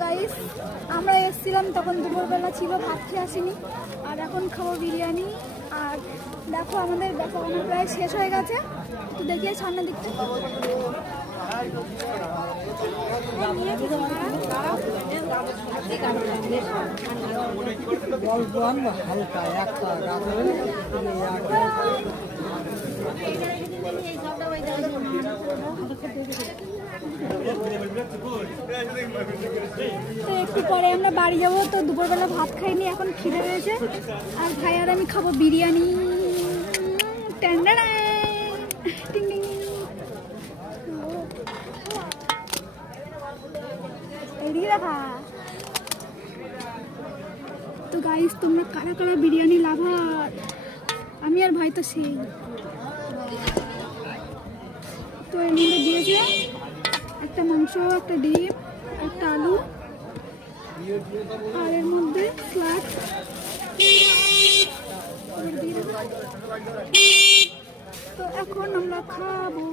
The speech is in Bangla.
গাইস আমরা এসেছিলাম তখন দুপুরবেলা ছিল, ভাত খেয়ে আসিনি, আর এখন খাবো বিরিয়ানি। আর দেখো আমাদের দেখানো প্রায় শেষ হয়ে গেছে, তো দেখিয়ে সামনে দিকটা। তো একটু পরে আমরা বাড়ি যাবো, তো দুপুরবেলা ভাত খাইনি, এখন খিদে পেয়েছে। আর ভাই আর আমি খাবো বিরিয়ানি। তো গাইস তোমরা কারা কারা বিরিয়ানি লাভার? আমি আর ভাই তো সেই। তো এর মধ্যে দিয়েছে একটা মাংস, একটা ডিম, একটা আলু, আর এর মধ্যে স্যালাড। তো এখন আমরা খাবো।